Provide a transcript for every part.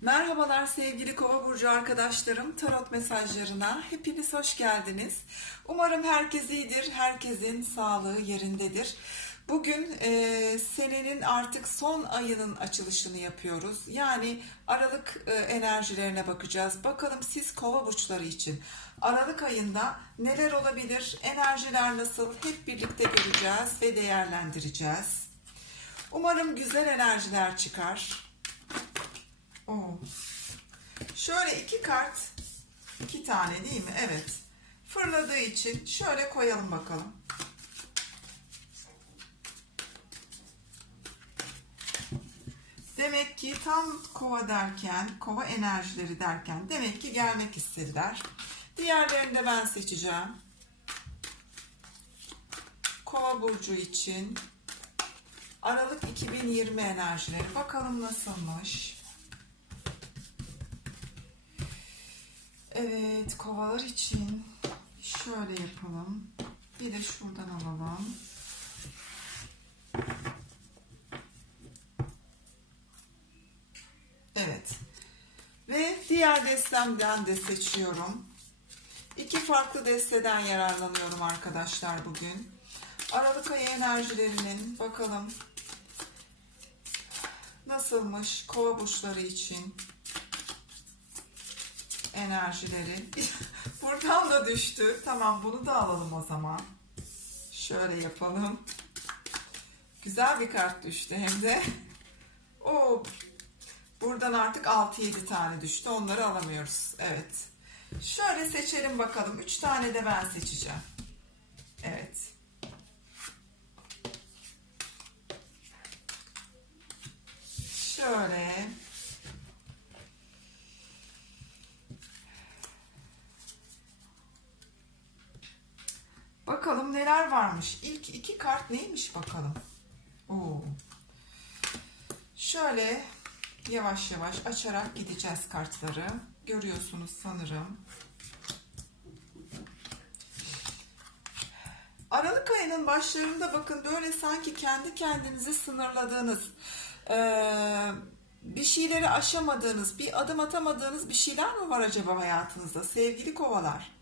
Merhabalar sevgili Kova burcu arkadaşlarım. Tarot mesajlarına hepiniz hoş geldiniz. Umarım herkes iyidir, herkesin sağlığı yerindedir. Bugün e, senenin artık son ayının açılışını yapıyoruz. Yani Aralık e, enerjilerine bakacağız. Bakalım siz Kova burçları için Aralık ayında neler olabilir, enerjiler nasıl hep birlikte göreceğiz ve değerlendireceğiz. Umarım güzel enerjiler çıkar. Şöyle iki kart, iki tane değil mi? Evet. Fırladığı için şöyle koyalım bakalım. Demek ki tam kova derken, kova enerjileri derken demek ki gelmek istediler. Diğerlerini de ben seçeceğim. Kova burcu için Aralık 2020 enerjileri. Bakalım nasılmış. Evet, kovalar için şöyle yapalım. Bir de şuradan alalım. Evet. Ve diğer destemden de seçiyorum. İki farklı desteden yararlanıyorum arkadaşlar bugün. Aralık ayı enerjilerinin bakalım nasılmış kova burçları için enerjileri. Buradan da düştü. Tamam bunu da alalım o zaman. Şöyle yapalım. Güzel bir kart düştü hem de. O buradan artık 6-7 tane düştü. Onları alamıyoruz. Evet. Şöyle seçelim bakalım. 3 tane de ben seçeceğim. Evet. Şöyle. Bakalım neler varmış. İlk iki kart neymiş bakalım. Oo. Şöyle yavaş yavaş açarak gideceğiz kartları. Görüyorsunuz sanırım. Aralık ayının başlarında bakın böyle sanki kendi kendinizi sınırladığınız, eee, bir şeyleri aşamadığınız, bir adım atamadığınız bir şeyler mi var acaba hayatınızda sevgili kovalar?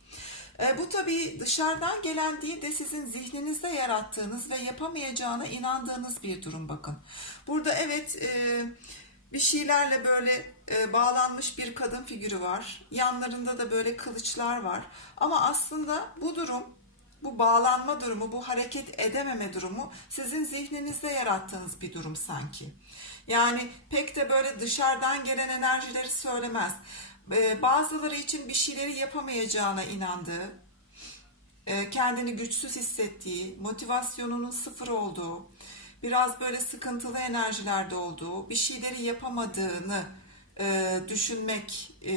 E, bu tabii dışarıdan gelen değil de sizin zihninizde yarattığınız ve yapamayacağına inandığınız bir durum bakın. Burada evet e, bir şeylerle böyle e, bağlanmış bir kadın figürü var. Yanlarında da böyle kılıçlar var. Ama aslında bu durum bu bağlanma durumu, bu hareket edememe durumu sizin zihninizde yarattığınız bir durum sanki. Yani pek de böyle dışarıdan gelen enerjileri söylemez. Ee, Bazıları için bir şeyleri yapamayacağına inandığı, e, kendini güçsüz hissettiği, motivasyonunun sıfır olduğu, biraz böyle sıkıntılı enerjilerde olduğu, bir şeyleri yapamadığını e, düşünmek e,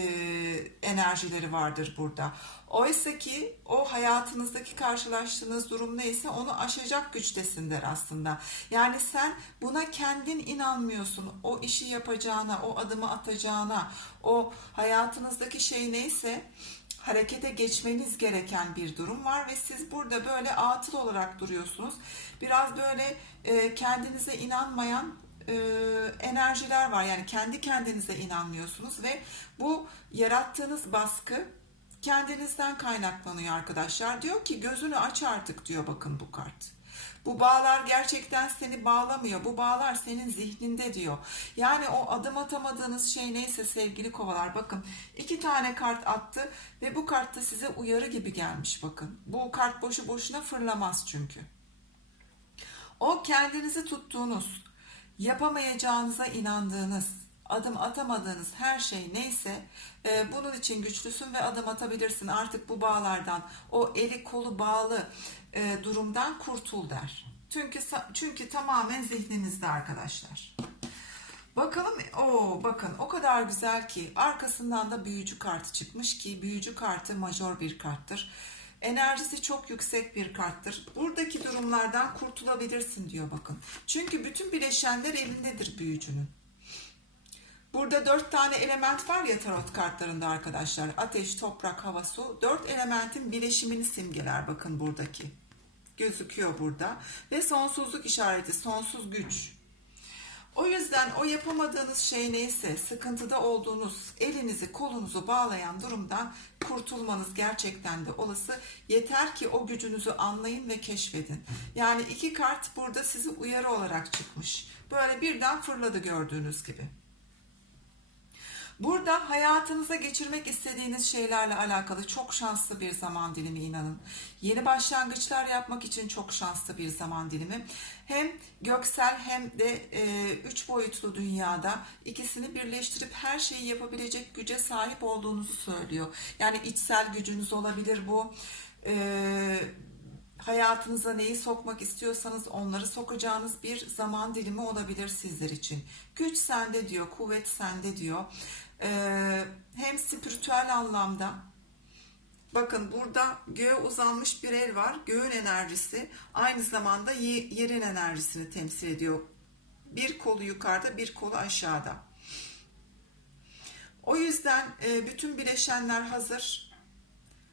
enerjileri vardır burada. Oysa ki o hayatınızdaki karşılaştığınız durum neyse onu aşacak güçtesindir aslında. Yani sen buna kendin inanmıyorsun. O işi yapacağına, o adımı atacağına, o hayatınızdaki şey neyse harekete geçmeniz gereken bir durum var ve siz burada böyle atıl olarak duruyorsunuz. Biraz böyle e, kendinize inanmayan e, enerjiler var. Yani kendi kendinize inanmıyorsunuz ve bu yarattığınız baskı kendinizden kaynaklanıyor arkadaşlar. Diyor ki gözünü aç artık diyor bakın bu kart. Bu bağlar gerçekten seni bağlamıyor. Bu bağlar senin zihninde diyor. Yani o adım atamadığınız şey neyse sevgili kovalar bakın iki tane kart attı ve bu kart da size uyarı gibi gelmiş bakın. Bu kart boşu boşuna fırlamaz çünkü. O kendinizi tuttuğunuz, yapamayacağınıza inandığınız, adım atamadığınız her şey neyse e, bunun için güçlüsün ve adım atabilirsin. Artık bu bağlardan, o eli kolu bağlı e, durumdan kurtul der. Çünkü çünkü tamamen zihninizde arkadaşlar. Bakalım o bakın o kadar güzel ki arkasından da büyücü kartı çıkmış ki büyücü kartı major bir karttır. Enerjisi çok yüksek bir karttır. Buradaki durumlardan kurtulabilirsin diyor bakın. Çünkü bütün bileşenler elindedir büyücünün. Burada dört tane element var ya tarot kartlarında arkadaşlar. Ateş, toprak, hava, su. Dört elementin bileşimini simgeler bakın buradaki. Gözüküyor burada. Ve sonsuzluk işareti, sonsuz güç. O yüzden o yapamadığınız şey neyse, sıkıntıda olduğunuz, elinizi kolunuzu bağlayan durumdan kurtulmanız gerçekten de olası. Yeter ki o gücünüzü anlayın ve keşfedin. Yani iki kart burada sizi uyarı olarak çıkmış. Böyle birden fırladı gördüğünüz gibi. Burada hayatınıza geçirmek istediğiniz şeylerle alakalı çok şanslı bir zaman dilimi inanın. Yeni başlangıçlar yapmak için çok şanslı bir zaman dilimi. Hem göksel hem de e, üç boyutlu dünyada ikisini birleştirip her şeyi yapabilecek güce sahip olduğunuzu söylüyor. Yani içsel gücünüz olabilir bu. E, hayatınıza neyi sokmak istiyorsanız onları sokacağınız bir zaman dilimi olabilir sizler için. Güç sende diyor, kuvvet sende diyor. Ee, hem spiritüel anlamda bakın burada göğe uzanmış bir el var. Göğün enerjisi aynı zamanda ye- yerin enerjisini temsil ediyor. Bir kolu yukarıda, bir kolu aşağıda. O yüzden e, bütün bileşenler hazır.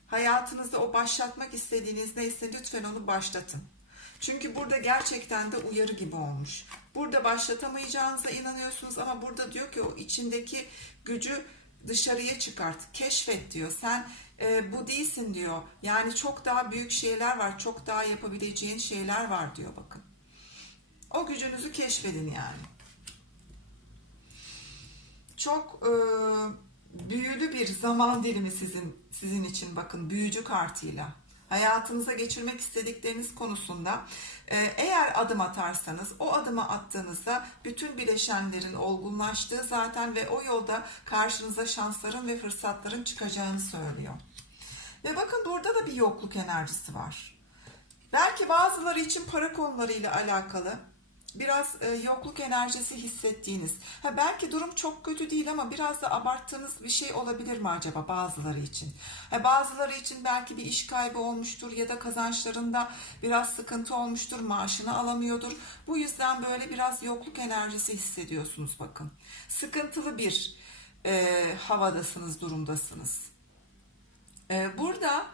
Hayatınızda o başlatmak istediğiniz neyse lütfen onu başlatın. Çünkü burada gerçekten de uyarı gibi olmuş. Burada başlatamayacağınıza inanıyorsunuz ama burada diyor ki o içindeki gücü dışarıya çıkart, keşfet diyor. Sen e, bu değilsin diyor. Yani çok daha büyük şeyler var, çok daha yapabileceğin şeyler var diyor bakın. O gücünüzü keşfedin yani. Çok e, büyülü bir zaman dilimi sizin sizin için bakın büyücü kartıyla. Hayatınıza geçirmek istedikleriniz konusunda e, eğer adım atarsanız o adımı attığınızda bütün bileşenlerin olgunlaştığı zaten ve o yolda karşınıza şansların ve fırsatların çıkacağını söylüyor. Ve bakın burada da bir yokluk enerjisi var. Belki bazıları için para konularıyla alakalı biraz e, yokluk enerjisi hissettiğiniz. Ha belki durum çok kötü değil ama biraz da abarttığınız bir şey olabilir mi acaba bazıları için? Ha bazıları için belki bir iş kaybı olmuştur ya da kazançlarında biraz sıkıntı olmuştur, maaşını alamıyordur. Bu yüzden böyle biraz yokluk enerjisi hissediyorsunuz bakın. Sıkıntılı bir e, havadasınız, durumdasınız. E, burada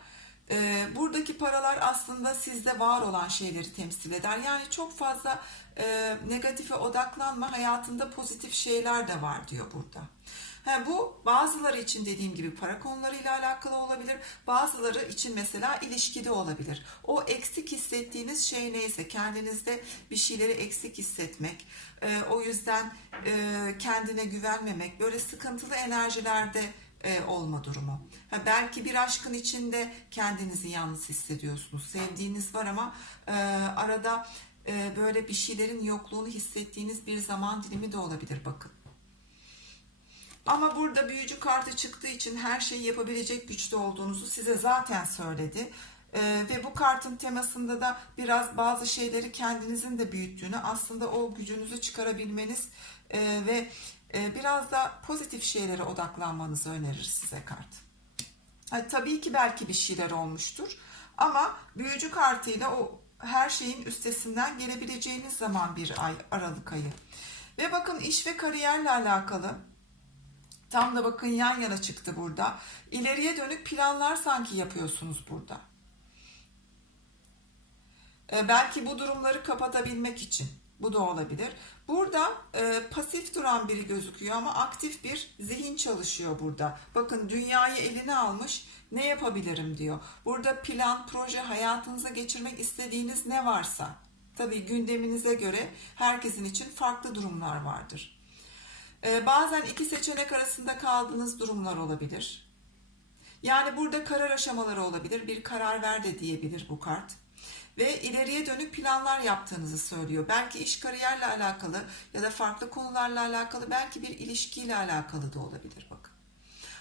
e, buradaki paralar aslında sizde var olan şeyleri temsil eder. Yani çok fazla e, negatife odaklanma, hayatında pozitif şeyler de var diyor burada. Ha, bu bazıları için dediğim gibi para konularıyla alakalı olabilir. Bazıları için mesela ilişkide olabilir. O eksik hissettiğiniz şey neyse kendinizde bir şeyleri eksik hissetmek. e, o yüzden e, kendine güvenmemek böyle sıkıntılı enerjilerde e, olma durumu. Ha, belki bir aşkın içinde kendinizi yalnız hissediyorsunuz. Sevdiğiniz var ama e, arada e, böyle bir şeylerin yokluğunu hissettiğiniz bir zaman dilimi de olabilir bakın. Ama burada büyücü kartı çıktığı için her şeyi yapabilecek güçte olduğunuzu size zaten söyledi. Ee, ve bu kartın temasında da biraz bazı şeyleri kendinizin de büyüttüğünü, aslında o gücünüzü çıkarabilmeniz e, ve biraz da pozitif şeylere odaklanmanızı önerir size kart. Ha, tabii ki belki bir şeyler olmuştur ama büyücü kartıyla o her şeyin üstesinden gelebileceğiniz zaman bir ay, Aralık ayı. Ve bakın iş ve kariyerle alakalı Tam da bakın yan yana çıktı burada. İleriye dönük planlar sanki yapıyorsunuz burada. Ee, belki bu durumları kapatabilmek için. Bu da olabilir. Burada e, pasif duran biri gözüküyor ama aktif bir zihin çalışıyor burada. Bakın dünyayı eline almış ne yapabilirim diyor. Burada plan, proje, hayatınıza geçirmek istediğiniz ne varsa. Tabii gündeminize göre herkesin için farklı durumlar vardır. Ee, bazen iki seçenek arasında kaldığınız durumlar olabilir. Yani burada karar aşamaları olabilir. Bir karar ver de diyebilir bu kart. Ve ileriye dönük planlar yaptığınızı söylüyor. Belki iş kariyerle alakalı ya da farklı konularla alakalı, belki bir ilişkiyle alakalı da olabilir bakın.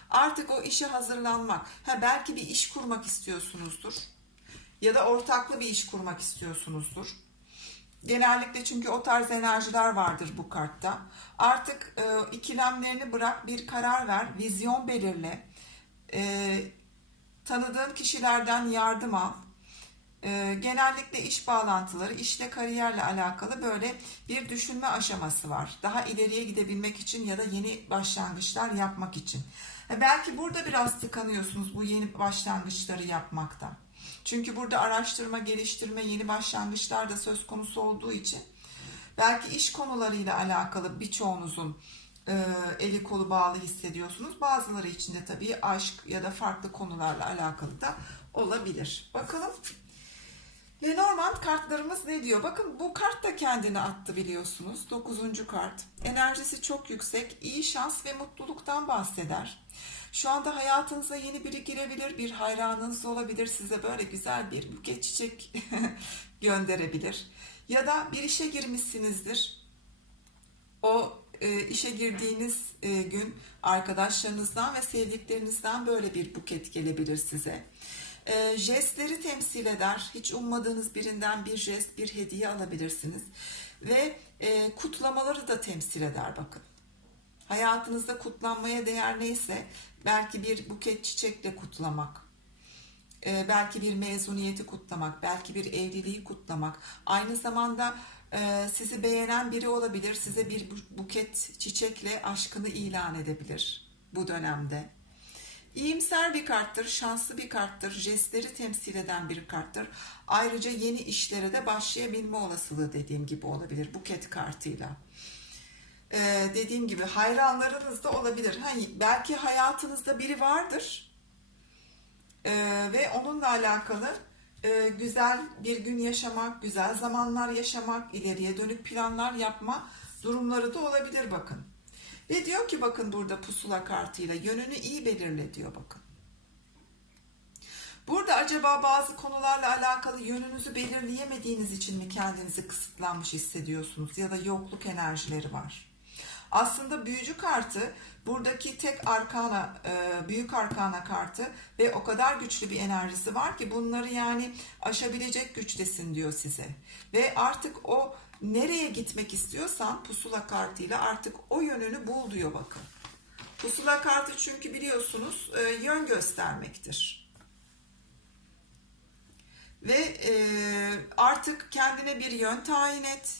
Artık o işe hazırlanmak. Ha belki bir iş kurmak istiyorsunuzdur. Ya da ortaklı bir iş kurmak istiyorsunuzdur. Genellikle çünkü o tarz enerjiler vardır bu kartta. Artık e, ikilemlerini bırak, bir karar ver, vizyon belirle. E, tanıdığın kişilerden yardım al. E, genellikle iş bağlantıları, işle kariyerle alakalı böyle bir düşünme aşaması var. Daha ileriye gidebilmek için ya da yeni başlangıçlar yapmak için. E, belki burada biraz tıkanıyorsunuz bu yeni başlangıçları yapmakta. Çünkü burada araştırma, geliştirme, yeni başlangıçlar da söz konusu olduğu için Belki iş konularıyla alakalı birçoğunuzun e, eli kolu bağlı hissediyorsunuz. Bazıları için de tabii aşk ya da farklı konularla alakalı da olabilir. Bakalım Lenormand kartlarımız ne diyor? Bakın bu kart da kendini attı biliyorsunuz. Dokuzuncu kart. Enerjisi çok yüksek. iyi şans ve mutluluktan bahseder. Şu anda hayatınıza yeni biri girebilir. Bir hayranınız olabilir. Size böyle güzel bir buket çiçek gönderebilir. Ya da bir işe girmişsinizdir. O e, işe girdiğiniz e, gün arkadaşlarınızdan ve sevdiklerinizden böyle bir buket gelebilir size. E, jestleri temsil eder. Hiç ummadığınız birinden bir jest, bir hediye alabilirsiniz. Ve e, kutlamaları da temsil eder bakın. Hayatınızda kutlanmaya değer neyse belki bir buket çiçekle kutlamak, e, belki bir mezuniyeti kutlamak, belki bir evliliği kutlamak. Aynı zamanda e, sizi beğenen biri olabilir, size bir bu- buket çiçekle aşkını ilan edebilir bu dönemde. İyimser bir karttır, şanslı bir karttır, jestleri temsil eden bir karttır. Ayrıca yeni işlere de başlayabilme olasılığı dediğim gibi olabilir buket kartıyla. Ee, dediğim gibi hayranlarınız da olabilir. Hani belki hayatınızda biri vardır ee, ve onunla alakalı e, güzel bir gün yaşamak, güzel zamanlar yaşamak, ileriye dönük planlar yapma durumları da olabilir bakın. Ve diyor ki bakın burada pusula kartıyla yönünü iyi belirle diyor bakın. Burada acaba bazı konularla alakalı yönünüzü belirleyemediğiniz için mi kendinizi kısıtlanmış hissediyorsunuz ya da yokluk enerjileri var? Aslında büyücü kartı buradaki tek arkana, e, büyük arkana kartı ve o kadar güçlü bir enerjisi var ki bunları yani aşabilecek güçtesin diyor size. Ve artık o nereye gitmek istiyorsan pusula kartıyla artık o yönünü bul diyor bakın. Pusula kartı çünkü biliyorsunuz e, yön göstermektir. Ve e, artık kendine bir yön tayin et.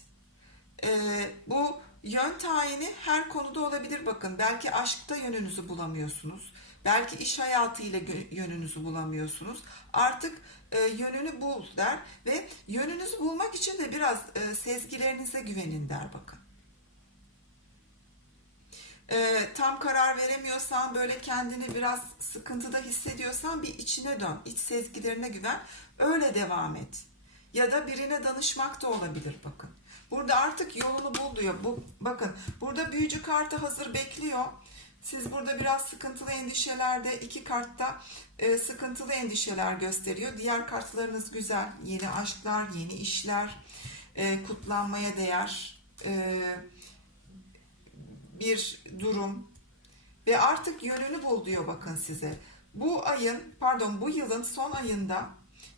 E, bu yön tayini her konuda olabilir bakın. Belki aşkta yönünüzü bulamıyorsunuz. Belki iş hayatıyla yönünüzü bulamıyorsunuz. Artık e, yönünü bul der ve yönünüzü bulmak için de biraz e, sezgilerinize güvenin der bakın. E, tam karar veremiyorsan böyle kendini biraz sıkıntıda hissediyorsan bir içine dön. iç sezgilerine güven. Öyle devam et. Ya da birine danışmak da olabilir bakın. Burada artık yolunu bul diyor. Bu, bakın burada büyücü kartı hazır bekliyor. Siz burada biraz sıkıntılı endişelerde iki kartta e, sıkıntılı endişeler gösteriyor. Diğer kartlarınız güzel. Yeni aşklar, yeni işler, e, kutlanmaya değer e, bir durum. Ve artık yönünü bul diyor bakın size. Bu ayın, pardon bu yılın son ayında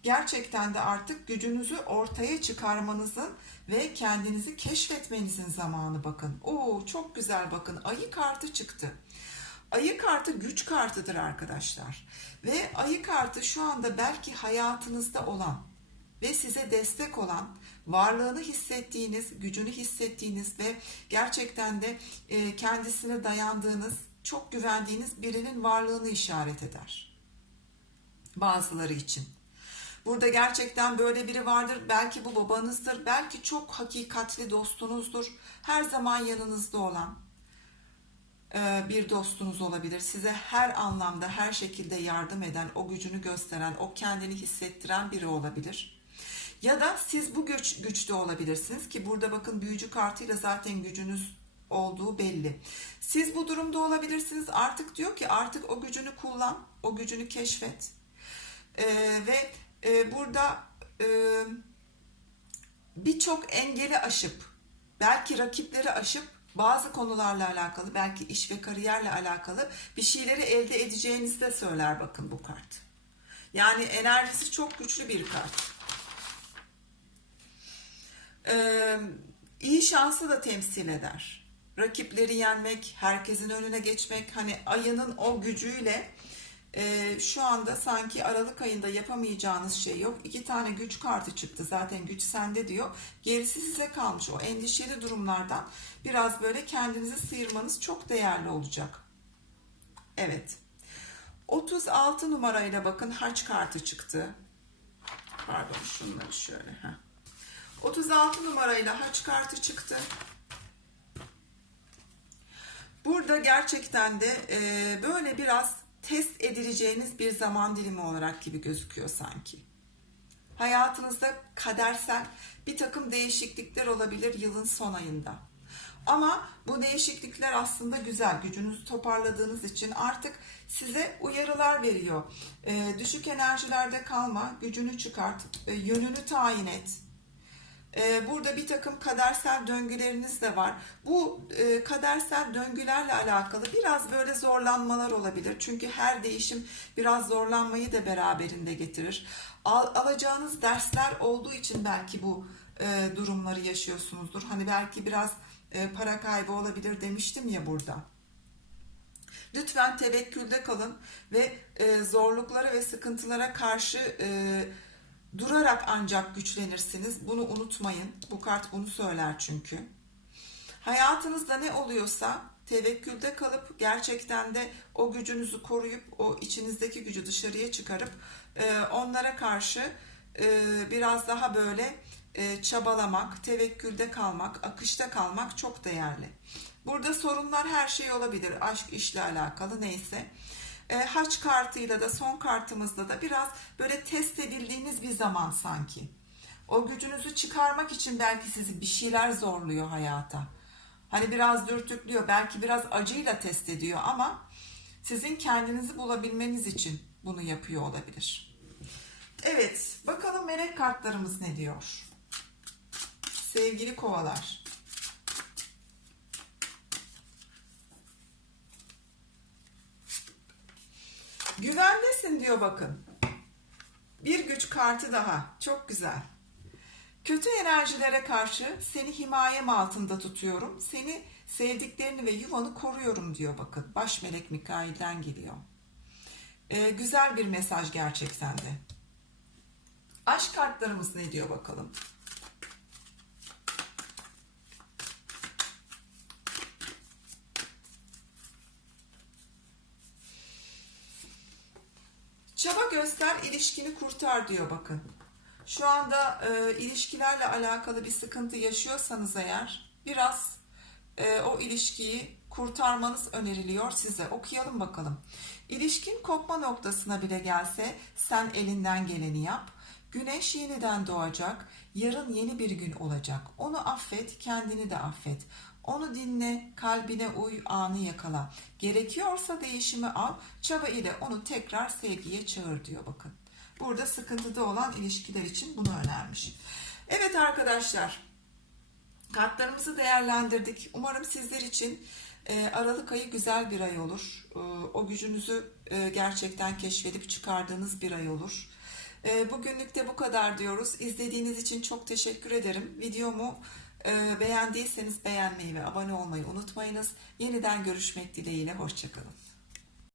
gerçekten de artık gücünüzü ortaya çıkarmanızın ve kendinizi keşfetmenizin zamanı bakın. Oo çok güzel bakın. Ayı kartı çıktı. Ayı kartı güç kartıdır arkadaşlar. Ve ayı kartı şu anda belki hayatınızda olan ve size destek olan, varlığını hissettiğiniz, gücünü hissettiğiniz ve gerçekten de e, kendisine dayandığınız, çok güvendiğiniz birinin varlığını işaret eder. Bazıları için. Burada gerçekten böyle biri vardır. Belki bu babanızdır. Belki çok hakikatli dostunuzdur. Her zaman yanınızda olan e, bir dostunuz olabilir. Size her anlamda, her şekilde yardım eden, o gücünü gösteren, o kendini hissettiren biri olabilir. Ya da siz bu güç, güçte olabilirsiniz ki burada bakın büyücü kartıyla zaten gücünüz olduğu belli. Siz bu durumda olabilirsiniz. Artık diyor ki artık o gücünü kullan, o gücünü keşfet. E, ve e, burada e, birçok engeli aşıp, belki rakipleri aşıp bazı konularla alakalı, belki iş ve kariyerle alakalı bir şeyleri elde edeceğinizi de söyler bakın bu kart. Yani enerjisi çok güçlü bir kart. Ee, iyi şansı da temsil eder. Rakipleri yenmek, herkesin önüne geçmek, hani ayının o gücüyle e, şu anda sanki Aralık ayında yapamayacağınız şey yok. İki tane güç kartı çıktı zaten güç sende diyor. Gerisi size kalmış o endişeli durumlardan biraz böyle kendinizi sıyırmanız çok değerli olacak. Evet. 36 numarayla bakın haç kartı çıktı. Pardon şunları şöyle. Heh. 36 numarayla haç kartı çıktı. Burada gerçekten de e, böyle biraz test edileceğiniz bir zaman dilimi olarak gibi gözüküyor sanki. Hayatınızda kadersel bir takım değişiklikler olabilir yılın son ayında. Ama bu değişiklikler aslında güzel. Gücünüzü toparladığınız için artık size uyarılar veriyor. E, düşük enerjilerde kalma, gücünü çıkart, e, yönünü tayin et. E, burada bir takım kadersel döngüleriniz de var. Bu e, kadersel döngülerle alakalı biraz böyle zorlanmalar olabilir. Çünkü her değişim biraz zorlanmayı da beraberinde getirir. Al, alacağınız dersler olduğu için belki bu e, durumları yaşıyorsunuzdur. Hani belki biraz e, para kaybı olabilir demiştim ya burada. Lütfen tevekkülde kalın ve zorluklara ve sıkıntılara karşı e, durarak ancak güçlenirsiniz. Bunu unutmayın. Bu kart bunu söyler çünkü. Hayatınızda ne oluyorsa tevekkülde kalıp gerçekten de o gücünüzü koruyup o içinizdeki gücü dışarıya çıkarıp e, onlara karşı e, biraz daha böyle e, çabalamak, tevekkülde kalmak, akışta kalmak çok değerli. Burada sorunlar her şey olabilir. Aşk, işle alakalı neyse. E, haç kartıyla da son kartımızda da biraz böyle test edildiğiniz bir zaman sanki. O gücünüzü çıkarmak için belki sizi bir şeyler zorluyor hayata. Hani biraz dürtüklüyor, belki biraz acıyla test ediyor ama sizin kendinizi bulabilmeniz için bunu yapıyor olabilir. Evet, bakalım melek kartlarımız ne diyor? Sevgili kovalar. Güvendesin diyor bakın. Bir güç kartı daha. Çok güzel. Kötü enerjilere karşı seni himayem altında tutuyorum. Seni sevdiklerini ve yuvanı koruyorum diyor bakın. Baş melek Mikail'den geliyor. Ee, güzel bir mesaj gerçekten de. Aşk kartlarımız ne diyor bakalım. Çaba göster, ilişkini kurtar diyor bakın. Şu anda e, ilişkilerle alakalı bir sıkıntı yaşıyorsanız eğer biraz e, o ilişkiyi kurtarmanız öneriliyor size. Okuyalım bakalım. İlişkin kopma noktasına bile gelse sen elinden geleni yap. Güneş yeniden doğacak. Yarın yeni bir gün olacak. Onu affet, kendini de affet. Onu dinle, kalbine uy, anı yakala. Gerekiyorsa değişimi al, çaba ile onu tekrar sevgiye çağır diyor bakın. Burada sıkıntıda olan ilişkiler için bunu önermiş. Evet arkadaşlar, kartlarımızı değerlendirdik. Umarım sizler için e, Aralık ayı güzel bir ay olur. E, o gücünüzü e, gerçekten keşfedip çıkardığınız bir ay olur. Bugünlük de bu kadar diyoruz. İzlediğiniz için çok teşekkür ederim. Videomu beğendiyseniz beğenmeyi ve abone olmayı unutmayınız. Yeniden görüşmek dileğiyle. Hoşçakalın.